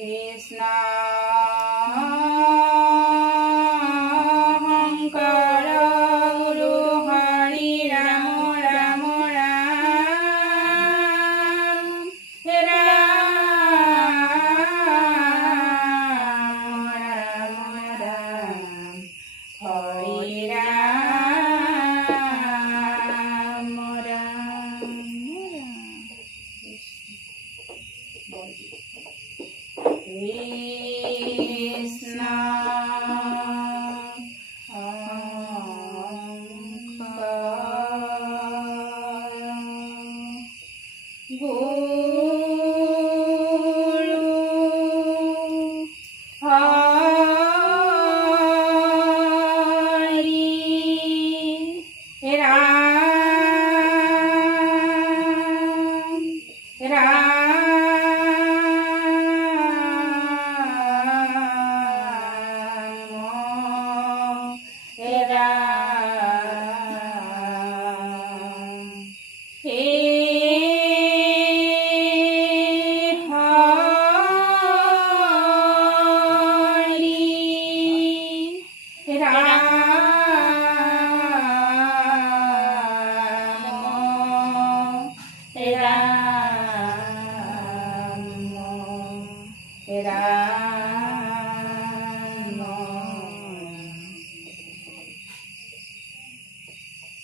कृष्ण शंकर गुरु हरि राम राम राम राम राम हरि राम राम कृष्ण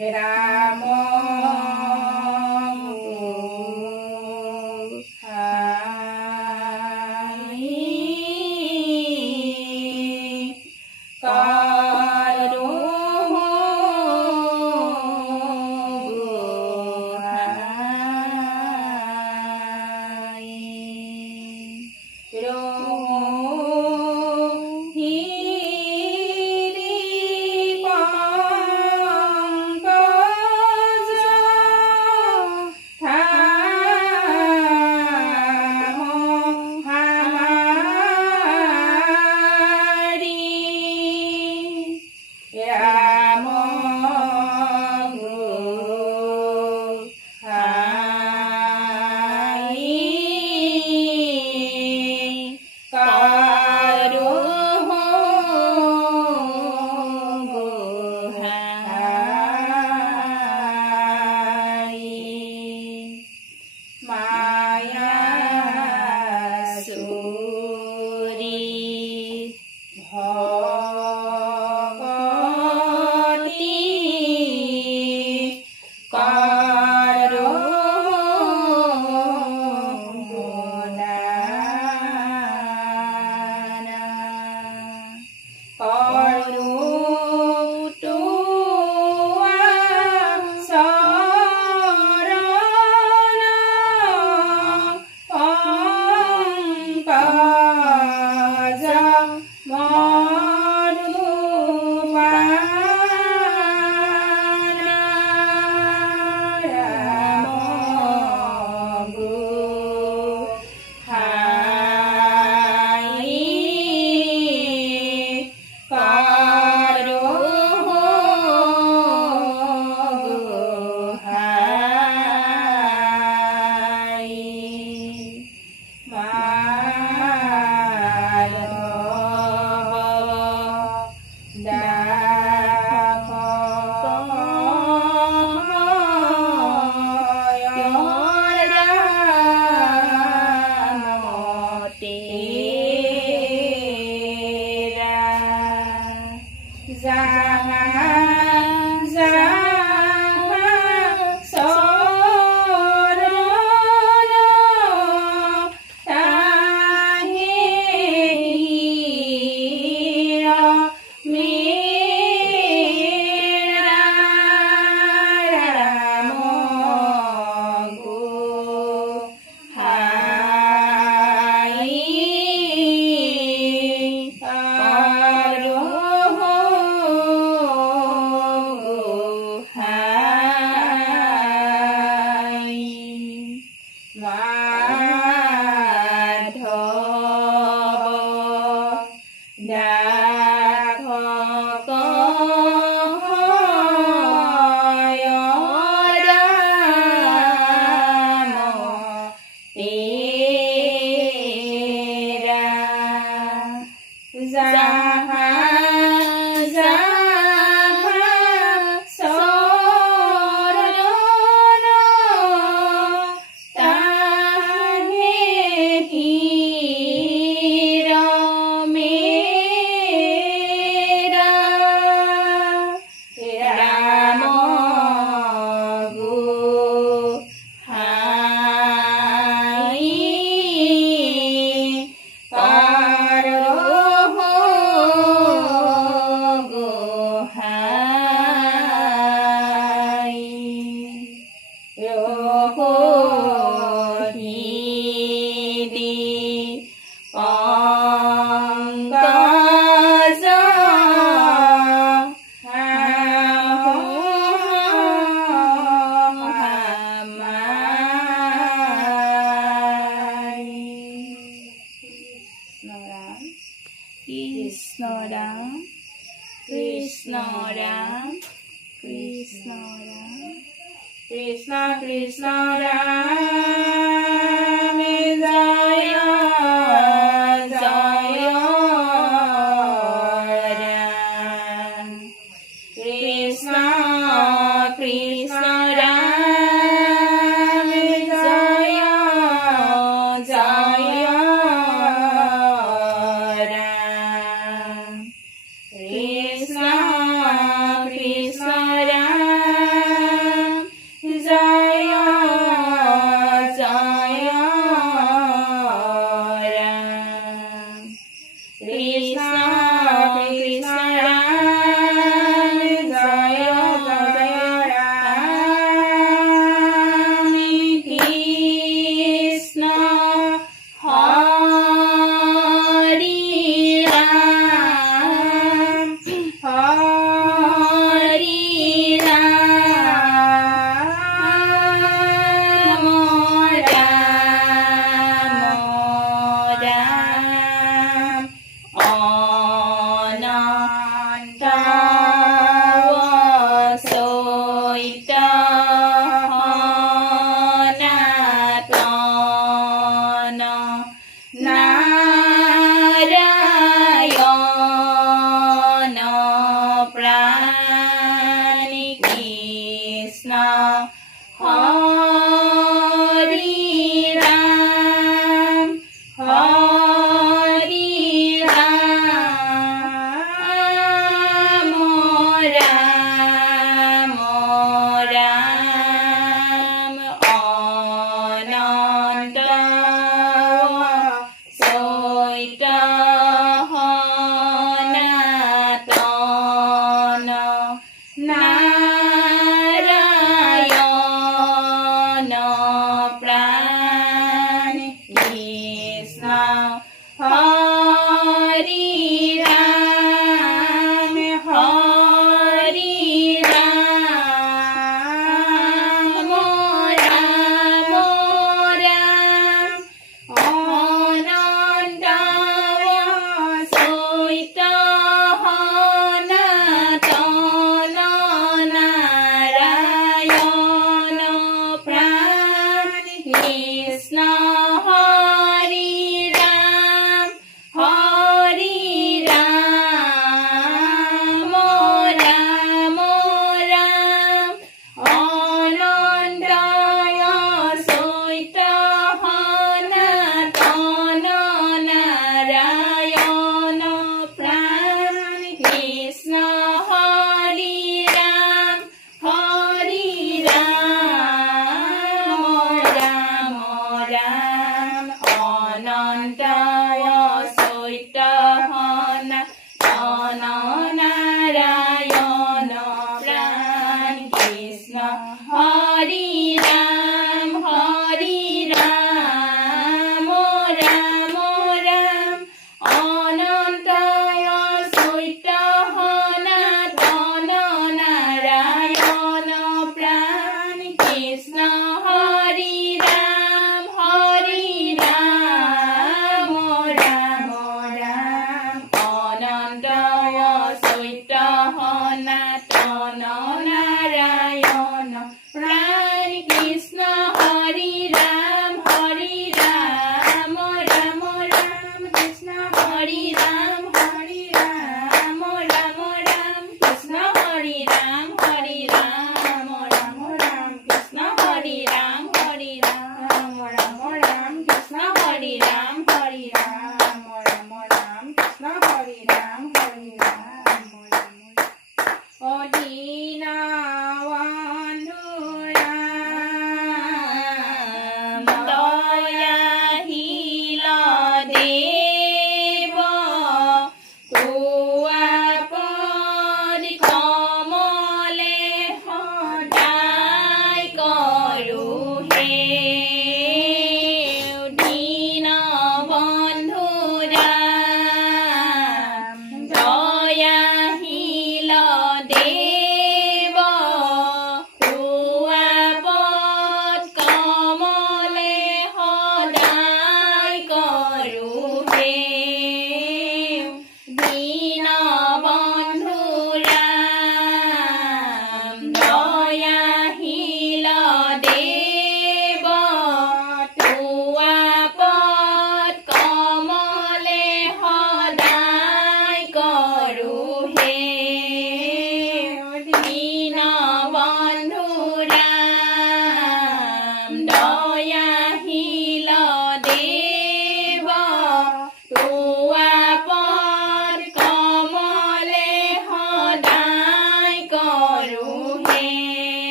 राम সুহৃদি পংকজ কৃষ্ণ ৰাম কৃষ্ণ ৰাম কৃষ্ণ ৰাম কৃষ্ণ কৃষ্ণ ৰাম জয় জয় ৰাম কৃষ্ণ কৃষ্ণ ৰাম জয় জয় ৰাম কৃষ্ণ কৃষ্ণ ৰাম জয় জয়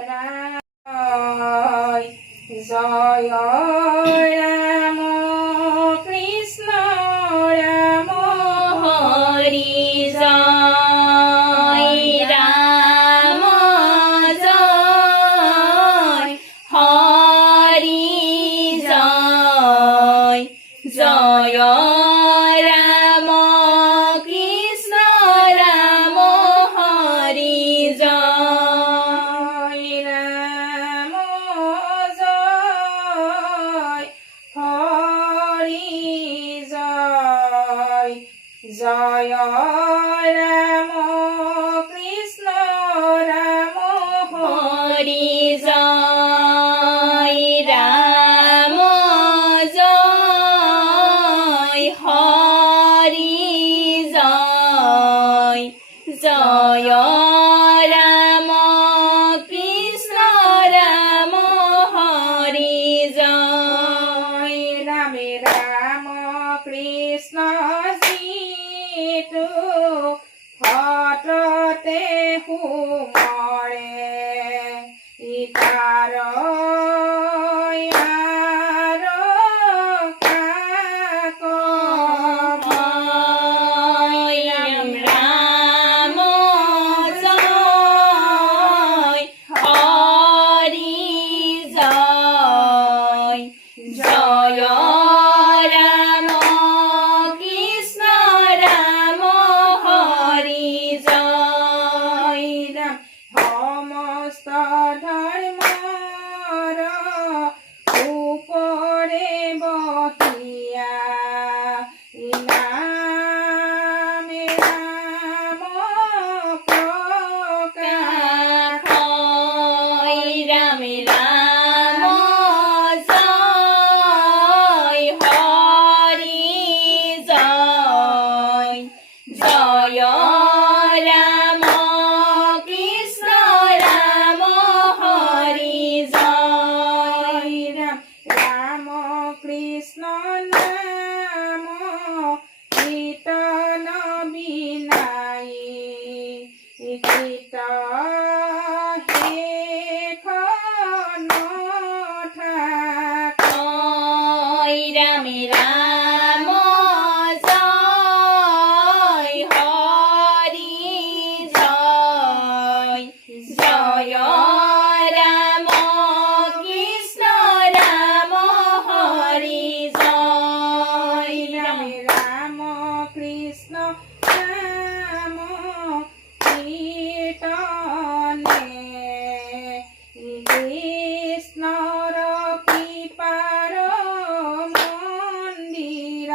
রায় জয় রাম কৃষ্ণ রাম হরি জয় রাম জয় হরি জয় জয় রাম কৃষ্ণ রাম হরি জয় রাম জয় হরি জয় জয় রাম কৃষ্ণ রাম হরি জয় রাম জয় হরি জয় জয় রাম কৃষ্ণ রাম হরি জয় রামে রাম কৃষ্ণ জিতু ফটতে সুমৰে ইটাৰ ইয়াৰ কাক ভয় ৰাম জয় হৰি জয় জয় ৰাম কৃষ্ণ ৰাম হৰি জয় সমস্ত ধৰ্মৰ ওপৰে বহিয়া ইনামে ৰাম প্ৰকাশ হয় ৰাম ৰাম জয় হৰি জয় জয় ৰাম কৃষ্ণ ৰাম হৰি জয় ৰাম কৃষ্ণ নাম কীৰ্তন বিনাই শেখন ঠাক হয় রাম রাম জয় হরি জয় জয় রাম কৃষ্ণ রাম হরি জয় রাম কৃষ্ণ নাম কীৰ্তনে কৃষ্ণৰ কৃপাৰ মন্দিৰ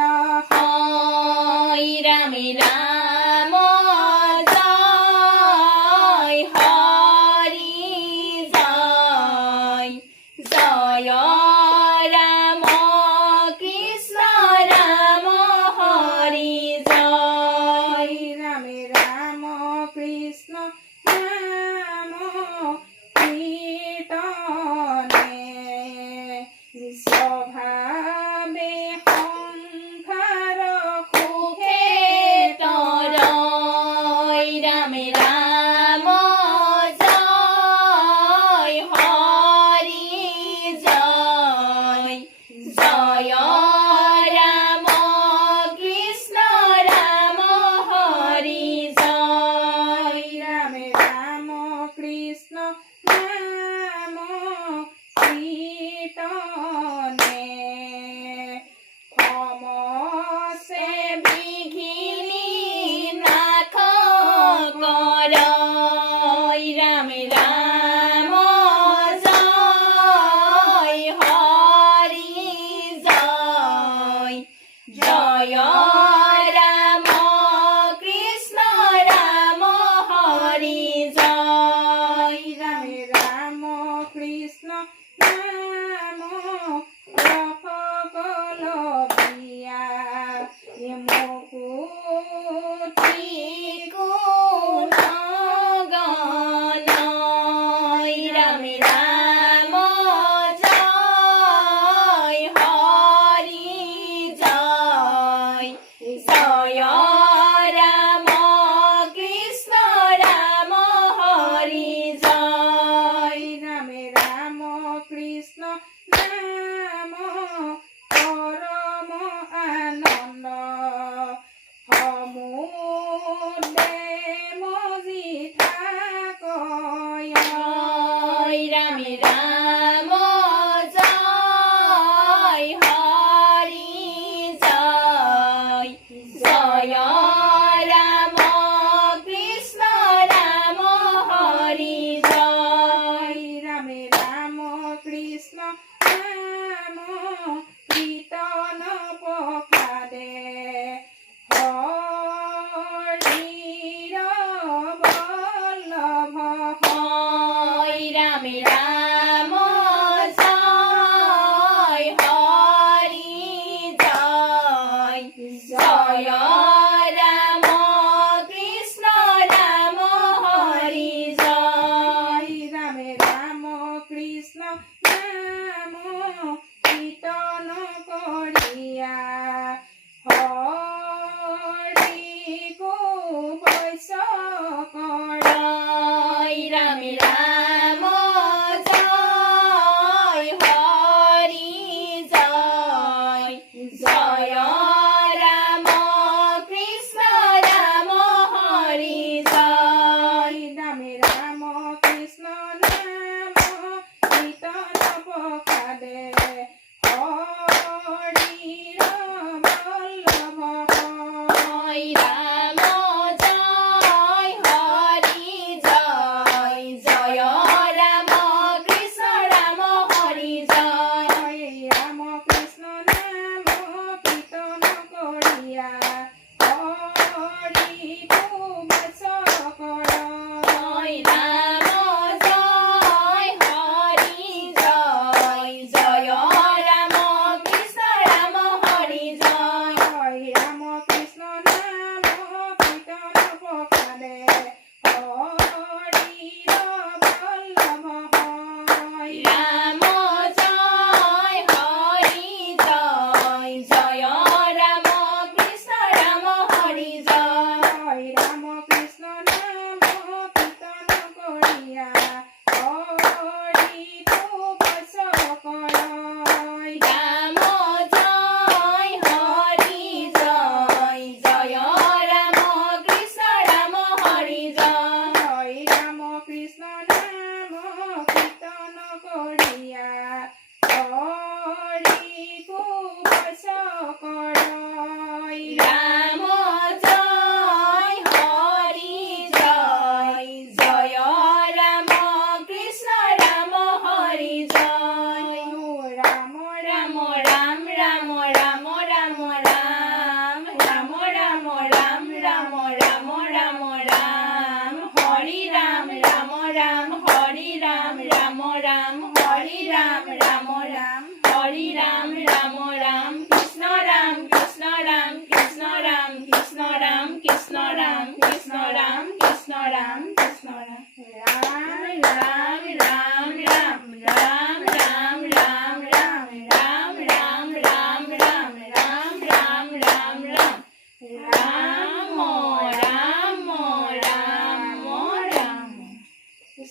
হয় ৰাম ৰাম জয় হৰি জয় জয় ৰাম কৃষ্ণ ৰাম হৰি জয় ৰাম কৃষ্ণ নাম কীৰ্তনে স্বভাৱে সংসাৰ সুখে তৰয় ৰাম ৰাম জয় হৰি জয় জয় ৰাম কৃষ্ণ ৰাম হৰি জয় ৰাম কৃষ্ণ নাম কীৰ্তনে সমসে বিঘিনি নাশ কৰ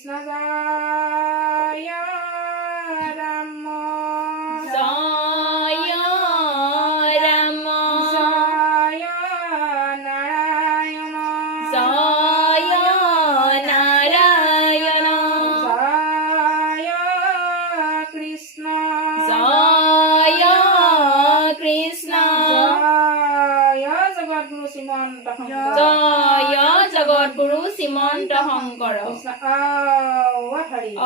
কৃষ্ণ জয় ৰাম জয় ৰাম জয় নাৰায়ণ জয় নাৰায়ণ জয় কৃষ্ণ জয় কৃষ্ণ জয় জগতগুৰু শ্ৰীমন্ত শংকৰ জয় জগতগুৰু শ্ৰীমন্ত শংকৰ কৃষ্ণ হৰি ঔ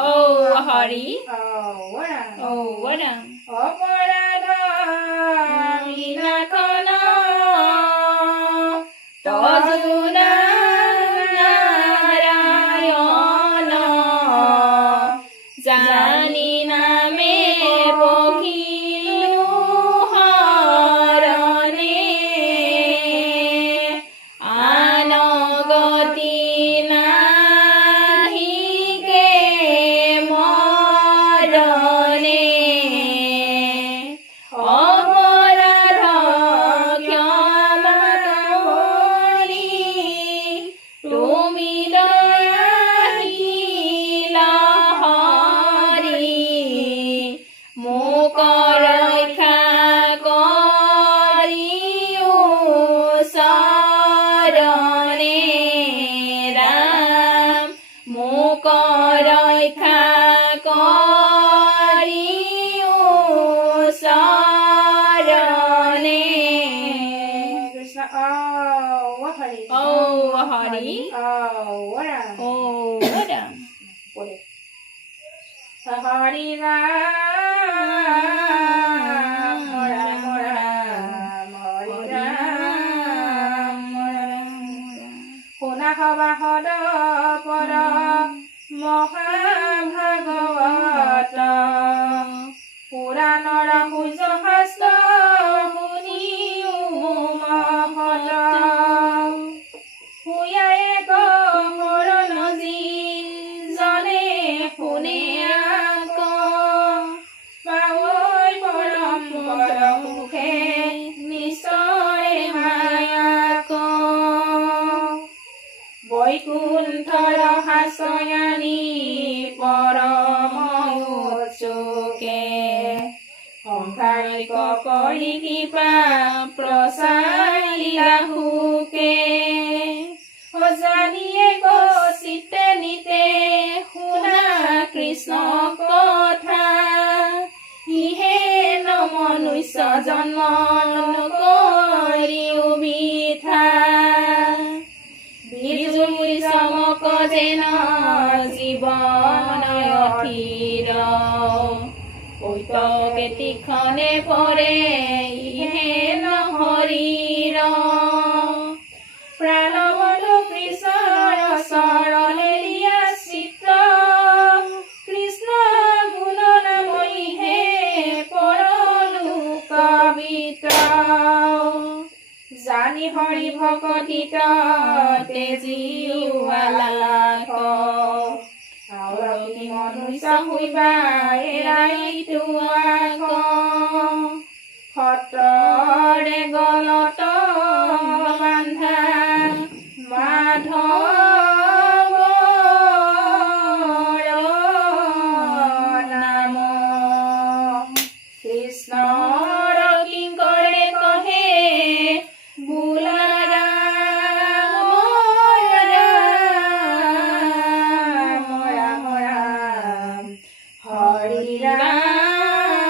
হৰি ৰাম ঔ ৰাম অপৰাধ বিনাশন তজুনা নাৰায়ণ জানি নামে বকিলো হৰণে আনগতি নাহিকে মৰণে অপৰাধ ক্ষমা কৰি তুমি দয়াশীল হৰি মোক ৰক্ষা কৰিও চৰণে ৰাম মোক ৰক্ষা কৰিও চৰণে কৃষ্ণ হৰি ঔ হৰি ৰাম ঔ ৰাম হৰি ৰাম ৰাম ৰাম হৰি ৰাম শুনা সবাসদ পদ মহাভাগৱত পুৰাণৰ সূৰ্য শাস্ত্ৰ শুনিও মহত শুয়াই শৰণ যি জনে শুনে আক পাৱৈ পৰম পদ সুখে নিশ্চয় মায়াক বৈকুণ্ঠৰ হাচয়ানি পৰম উৎসুকে সংসাৰিক কৰি কৃপা প্ৰচাৰিলা সুকে অজানিয়ে চিতে নিতে শুনা কৃষ্ণ কথা ইহে ন মনুষ্য জন্ম নকৰিও বৃথা বিজুলি চমক যেন জীৱন অথিৰ কৈতকে তীক্ষণে পৰে ইহে ন শৰীৰ প্ৰাণবধূ কৃষ্ণৰ চৰণে দিয়া চিত্ৰ কৃষ্ণ গুণ নামইহে পৰলোক পবিত্ৰ জানি হৰি ভকতিত তেজিওৱালাক আউৰকি মনুষ্য শুইবা এৰাই তোৱাক সত্ৰৰে গলত বান্ধা মাধৱৰ নাম কৃষ্ণৰ কিংকৰে কহে বোলা ৰাম ৰাম ৰাম ৰাম হৰি ৰাম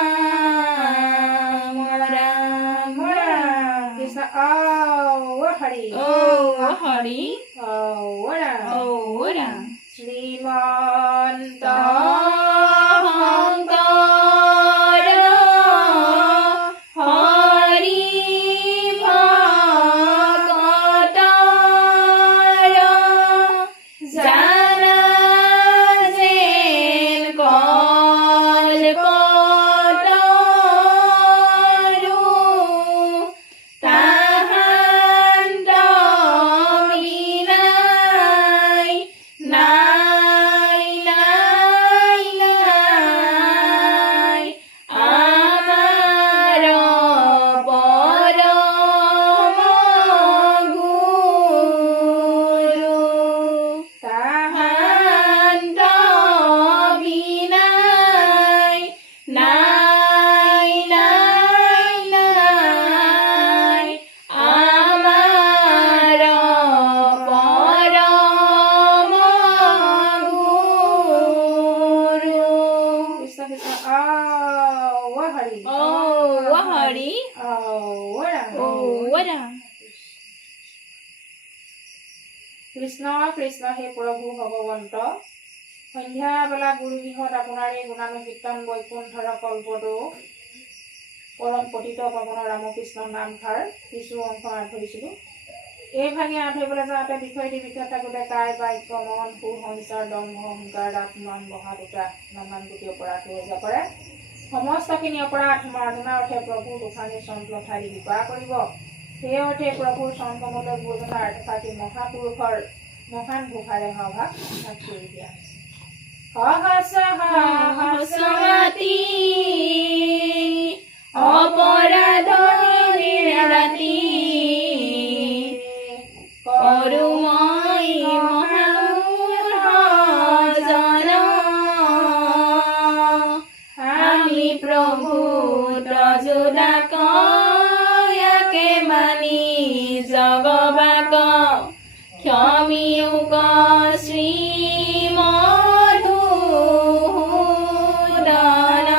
কৃষ্ণ কৃষ্ণ হে প্ৰভু ভগৱন্ত সন্ধ্যা বেলা গুৰুগৃহত আপোনাৰ এই গুণানুকীৰ্তন বৈকুণ্ঠৰ কল্পতো পৰম পতিত পৱন ৰামকৃষ্ণ নামষাৰ কিছু অংশ আঁত ধৰিছিলোঁ। এই ভাগে আঁত ধৰিবলৈ যাওঁতে বিষয়টি বিষয় থাকোঁতে কায় বাক্য মন সুসঞ্চাৰ দম্ভ অহংকাৰ দাঁতমান বহা দুটা নানান দুটি অপৰাধ হৈ যাব পাৰে। সমস্তখিনি অপৰাধ মাৰ্জনা অৰ্থে প্ৰভুৰ গোসাঁনী চন্দ্ৰঠাই দি কৃপা কৰিব। সেই অৰ্থে প্ৰভুৰ চন্দ্ৰমলৈ বোধনাৰ থাকি মহাপুৰুষৰ মহান ঘোষাৰে সভাগ ভাগ কৰি দিয়া হৈছে। সহস্ৰহাতী অপৰাধ ৰাতি কৰো মই মহাজন আমি প্ৰভু তজোদাকে মানি জগবাক ক্ষমিয়োগ শ্ৰীমধুসূদন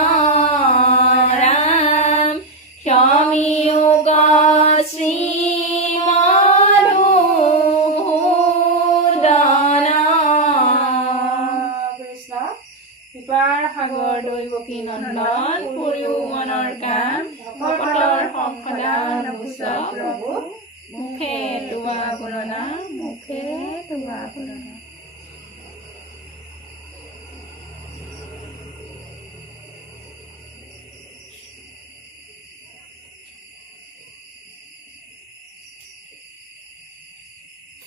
ৰাম ক্ষমিয়োগ শ্ৰীমধুসূদন কৃষ্ণ কৃপাৰ সাগৰ দৈৱকী নন্দন পুৰিও মনৰ কাম ভকতৰ সংসদান প্ৰভু মুখে তোৱা গুণনাম